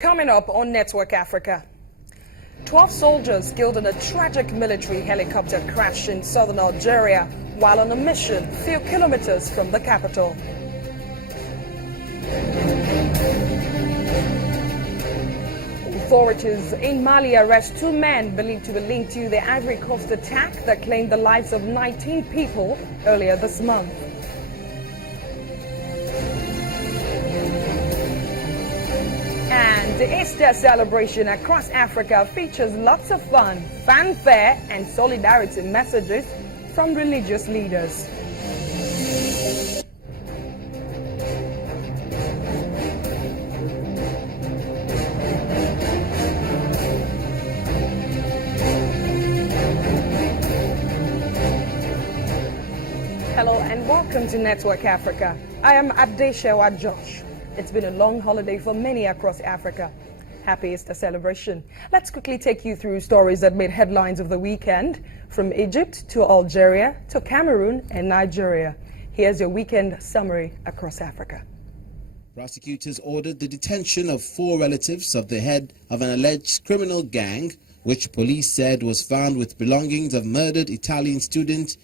Coming up on Network Africa, 12 soldiers killed in a tragic military helicopter crash in southern Algeria while on a mission few kilometers from the capital. Authorities in Mali arrest two men believed to be linked to the Ivory Coast attack that claimed the lives of 19 people earlier this month. And the Easter celebration across Africa features lots of fun, fanfare, and solidarity messages from religious leaders. Hello and welcome to Network Africa. I am Abduction Josh. It's been a long holiday for many across Africa. Happy Easter celebration. Let's quickly take you through stories that made headlines of the weekend, from Egypt to Algeria to Cameroon and Nigeria. Here's your weekend summary across Africa. Prosecutors ordered the detention of 4 relatives of the head of an alleged criminal gang, which police said was found with belongings of murdered Italian student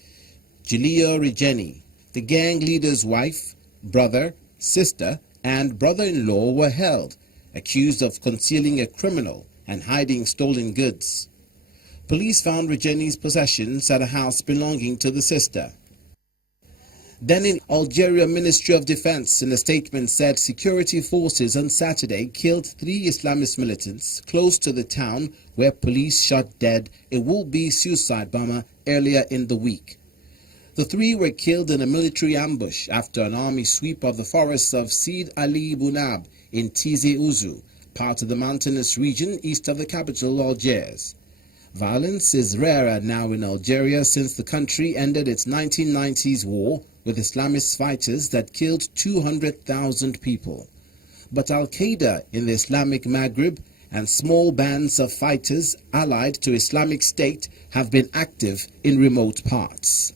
Giulio Regeni. The gang leader's wife, brother, sister, and brother-in-law were held, accused of concealing a criminal and hiding stolen goods. Police found Regeni's possessions at a house belonging to the sister. Then in Algeria, Ministry of Defense in a statement said security forces on Saturday killed 3 Islamist militants close to the town where police shot dead a would-be suicide bomber earlier in the week. The 3 were killed in a military ambush after an army sweep of the forests of Sid Ali Bunab in Tizi Ouzou, part of the mountainous region east of the capital, Algiers. Violence is rarer now in Algeria since the country ended its 1990s war with Islamist fighters that killed 200,000 people. But Al-Qaeda in the Islamic Maghreb and small bands of fighters allied to Islamic State have been active in remote parts.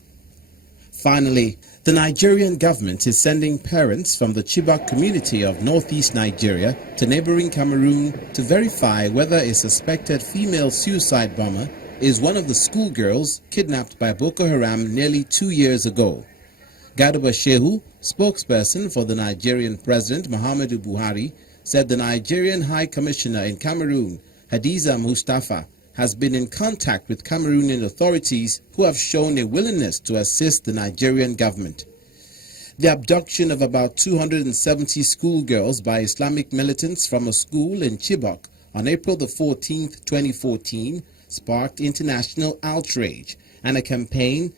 Finally, the Nigerian government is sending parents from the Chibok community of northeast Nigeria to neighboring Cameroon to verify whether a suspected female suicide bomber is one of the schoolgirls kidnapped by Boko Haram nearly 2 years ago. Garba Shehu, spokesperson for the Nigerian President Muhammadu Buhari, said the Nigerian High Commissioner in Cameroon, Hadiza Mustafa, has been in contact with Cameroonian authorities who have shown a willingness to assist the Nigerian government. The abduction of about 270 schoolgirls by Islamic militants from a school in Chibok on April the 14th, 2014 sparked international outrage and a campaign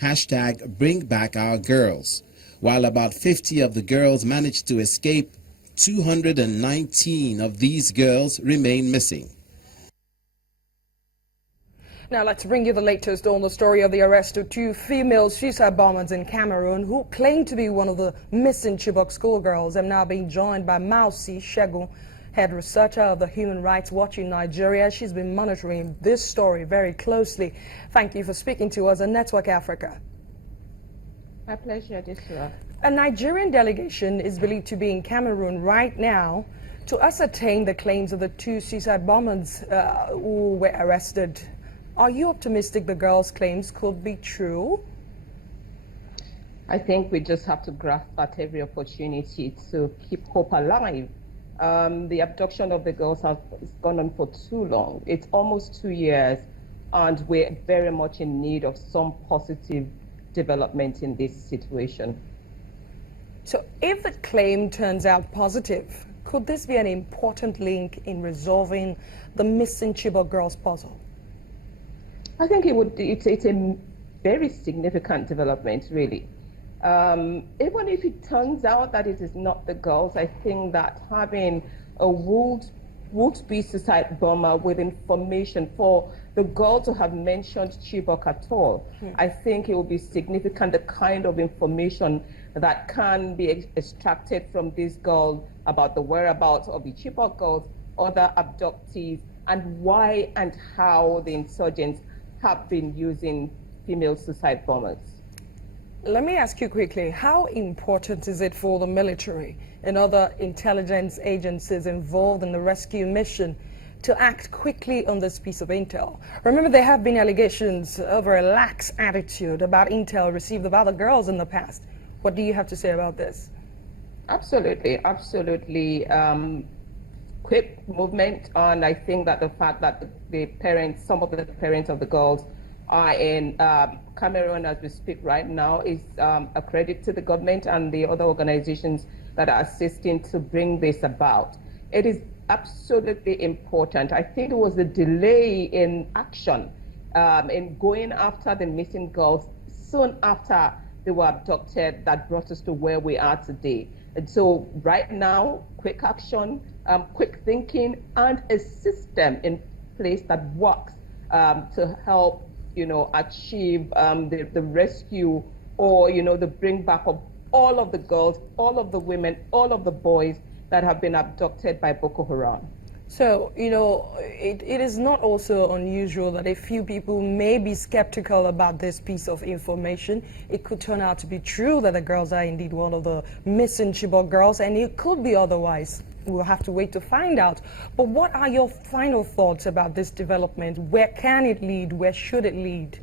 #BringBackOurGirls. While about 50 of the girls managed to escape, 219 of these girls remain missing. Now let's bring you the latest on the story of the arrest of 2 female suicide bombers in Cameroon who claim to be one of the missing Chibok schoolgirls. I'm now being joined by Mausi Shegun, head researcher of the Human Rights Watch in Nigeria. She's been monitoring this story very closely. Thank you for speaking to us on Network Africa. My pleasure, Adisha. A Nigerian delegation is believed to be in Cameroon right now to ascertain the claims of the 2 suicide bombers who were arrested. Are you optimistic the girls' claims could be true? I think we just have to grasp at every opportunity to keep hope alive. The abduction of the girls has gone on for too long. It's almost 2 years, and we're very much in need of some positive development in this situation. So if the claim turns out positive, could this be an important link in resolving the missing Chibok girls puzzle? I think it would. It's a very significant development, really. Even if it turns out that it is not the girls, I think that having a would-be suicide bomber with information for the girl to have mentioned Chibok at all, I think it will be significant, the kind of information that can be extracted from this girl about the whereabouts of the Chibok girls, other abductees, and why and how the insurgents have been using female suicide bombers. Let me ask you quickly, how important is it for the military and other intelligence agencies involved in the rescue mission to act quickly on this piece of intel? Remember, there have been allegations of a lax attitude about intel received about the girls in the past. What do you have to say about this? Absolutely, absolutely. Quick movement, and I think that the fact that the parents, some of the parents of the girls are in Cameroon as we speak right now is a credit to the government and the other organizations that are assisting to bring this about. It is absolutely important. I think it was a delay in action in going after the missing girls soon after they were abducted that brought us to where we are today. And so right now, quick action, quick thinking, and a system in place that works to help, achieve the rescue or, the bring back of all of the girls, all of the women, all of the boys that have been abducted by Boko Haram. So, it is not also unusual that a few people may be skeptical about this piece of information. It could turn out to be true that the girls are indeed one of the missing Chibok girls, and it could be otherwise. We'll have to wait to find out. But what are your final thoughts about this development? Where can it lead? Where should it lead?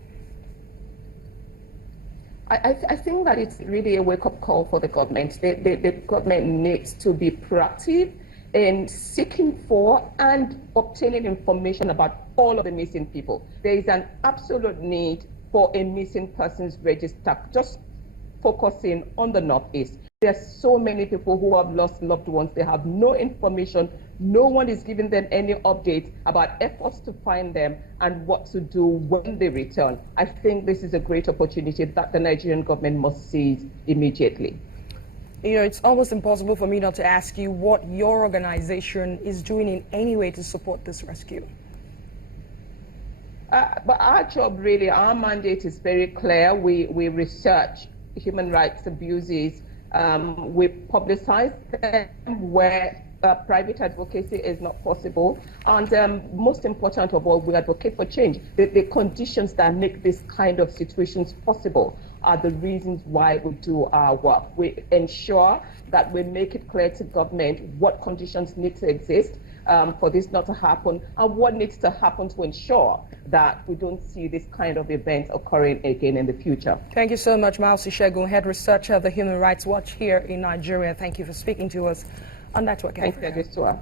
I think that it's really a wake-up call for the government. The government needs to be proactive in seeking for and obtaining information about all of the missing people. There is an absolute need for a missing persons register, just focusing on the Northeast. There are so many people who have lost loved ones. They have no information. No one is giving them any updates about efforts to find them and what to do when they return. I think this is a great opportunity that the Nigerian government must seize immediately. It's almost impossible for me not to ask you what your organization is doing in any way to support this rescue. But our job, really, our mandate is very clear. We research human rights abuses. We publicize them where private advocacy is not possible. And most important of all, we advocate for change. The conditions that make this kind of situations possible are the reasons why we do our work. We ensure that we make it clear to government what conditions need to exist for this not to happen, and what needs to happen to ensure that we don't see this kind of event occurring again in the future. Thank you so much, Mausi Shegun, head researcher of the Human Rights Watch here in Nigeria. Thank you for speaking to us on Network Africa. Thank you,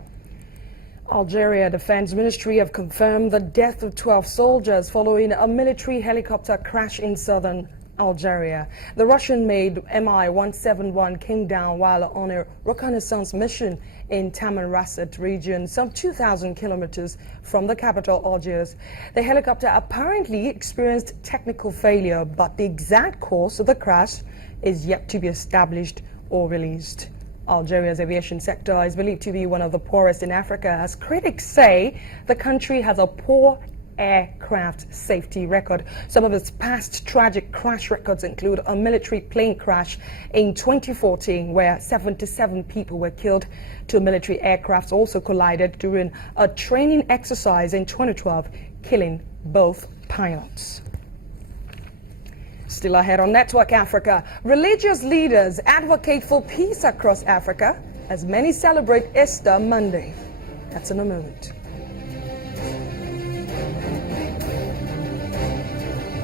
Algeria Defense Ministry have confirmed the death of 12 soldiers following a military helicopter crash in southern Algeria. The Russian-made Mi-171 came down while on a reconnaissance mission in Tamanrasset region, some 2,000 kilometers from the capital, Algiers. The helicopter apparently experienced technical failure, but the exact cause of the crash is yet to be established or released. Algeria's aviation sector is believed to be one of the poorest in Africa, as critics say the country has a poor aircraft safety record. Some of its past tragic crash records include a military plane crash in 2014 where 77 people were killed. Two military aircrafts also collided during a training exercise in 2012, killing both pilots. Still ahead on Network Africa, religious leaders advocate for peace across Africa as many celebrate Easter Monday. That's in a moment.